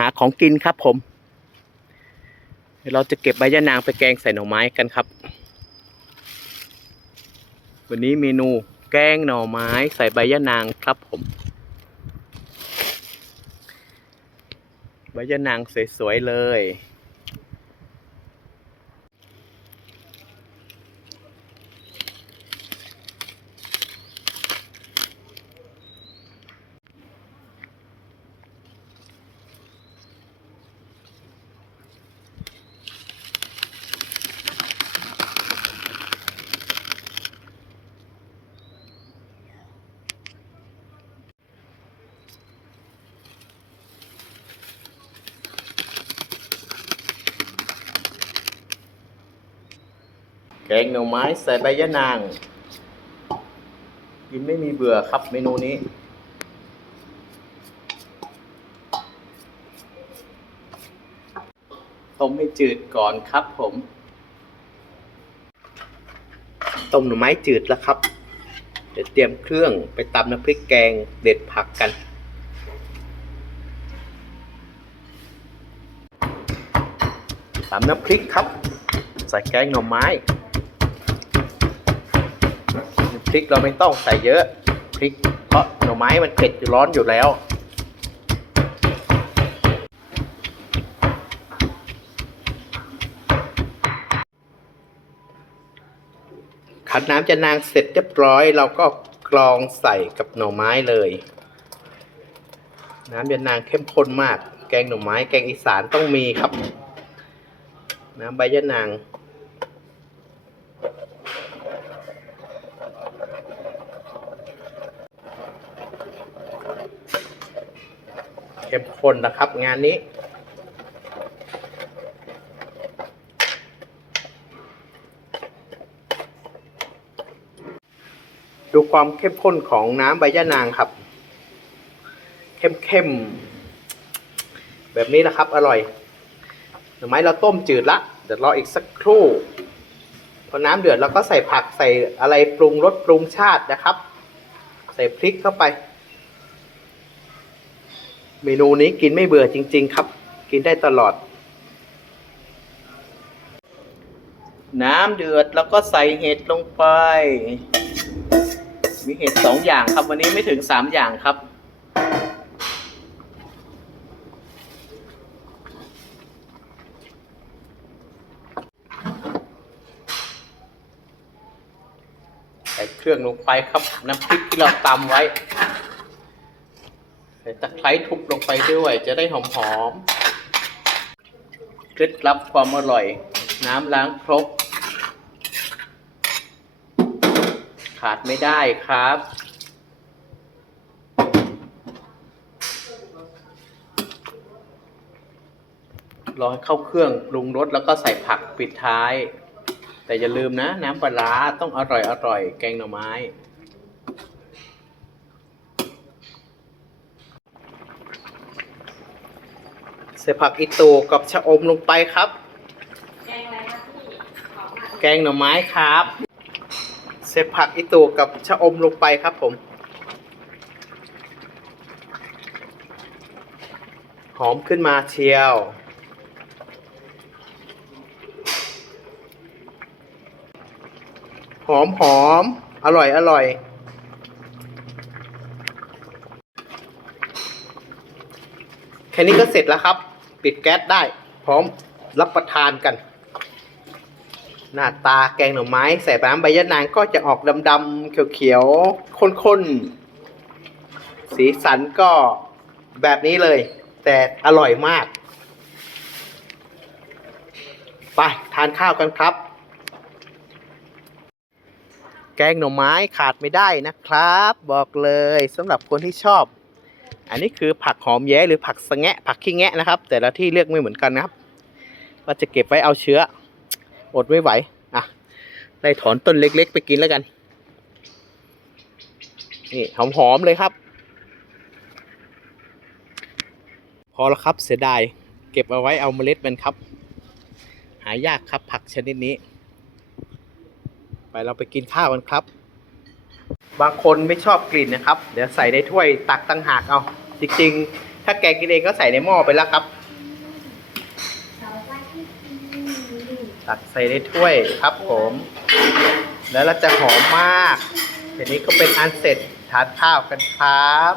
หาของกินครับผมเดี๋ยวเราจะเก็บใบยะนางไปแกงใส่หน่อไม้กันครับ วันนี้เมนูแกงหน่อไม้ใส่ใบยะนางครับผม ใบยะนางสวยๆเลย แกงหน่อไม้ใส่ใบยะนาง กินไม่มีเบื่อครับเมนูนี้ ต้มให้จืดก่อนครับผม ต้มหน่อไม้จืดแล้วครับ เดี๋ยวเตรียมเครื่องไปตำน้ำพริกแกงเด็ดผักกันตำน้ำพริกครับ ใส่แกงหน่อไม้ พริกเราไม่ต้องใส่เยอะพริก เพราะหน่อไม้มันเผ็ดอยู่ร้อนอยู่แล้ว ขัดน้ำจะนางเสร็จเรียบร้อยเราก็กรองใส่กับหน่อไม้เลย น้ำยานางเข้มข้นมาก แกงหน่อไม้แกงอีสานต้องมีครับ น้ำใบยะนาง เข้มข้นนะครับ งานนี้ ดูความเข้มข้นของน้ำใบยะนางครับ เข้มๆแบบนี้นะครับ อร่อยหน่อไม้เราต้มจืดละ เดี๋ยวรออีกสักครู่พอน้ำเดือดเราก็ใส่ผักใส่อะไรปรุงรสปรุงชาตินะครับ ใส่พริกเข้าไป เมนูนี้กินไม่เบื่อจริง ๆ ครับ กินได้ตลอด น้ำเดือดแล้วก็ใส่เห็ดลงไป มีเห็ดสองอย่างครับ วันนี้ไม่ถึงสามอย่างครับ ใส่เครื่องลงไปครับ น้ำพริกที่เราตำไว้ ตะไคร้ทุบลงไปด้วย จะได้หอมๆเคล็ดลับความอร่อย น้ำล้างครก ขาดไม่ได้ครับรอให้เข้าเครื่องปรุงรสแล้วก็ใส่ผักปิดท้าย แต่อย่าลืมนะ น้ำปลาต้องอร่อยอร่อยแกงหน่อไม้ ใส่ผักอีตูกับชะอมลงไปครับ แกงหน่อไม้ครับเสร็จผักอีตูกับชะอมลงไปครับผม หอมขึ้นมาเชียวหอมหอม อร่อย อร่อย แค่นี้ก็เสร็จแล้วครับ ปิดแก๊สได้พร้อมรับประทานกัน หน้าตาแกงหน่อไม้ใส่น้ำใบยะนางก็จะออกดำๆเขียวๆข้นๆ สีสันก็แบบนี้เลย แต่อร่อยมาก ไปทานข้าวกันครับ แกงหน่อไม้ขาดไม่ได้นะครับ บอกเลยสำหรับคนที่ชอบ อันนี้คือผักหอมแย้หรือผักสะแงะ ผักขี้แงะนะครับ แต่ละที่เลือกไม่เหมือนกันนะครับว่าจะเก็บไว้เอาเชื้อ อดไม่ไหวอะได้ถอนต้นเล็ก ๆ ไปกินแล้วกันนี่หอมๆเลยครับ พอแล้วครับเสียดาย เก็บเอาไว้เอาเมล็ดมันครับ หายากครับผักชนิดนี้ ไปเราไปกินข้าวกันครับ บางคนไม่ชอบกลิ่นนะครับ เดี๋ยวใส่ในถ้วยตักตั้งหากเอา จริงๆ ถ้าแกงกินเองก็ใส่ในหม้อไปแล้วครับ ตักใส่ในถ้วยครับผม แล้วเราจะหอมมากทีนี้ก็เป็นอันเสร็จทานข้าวกันครับ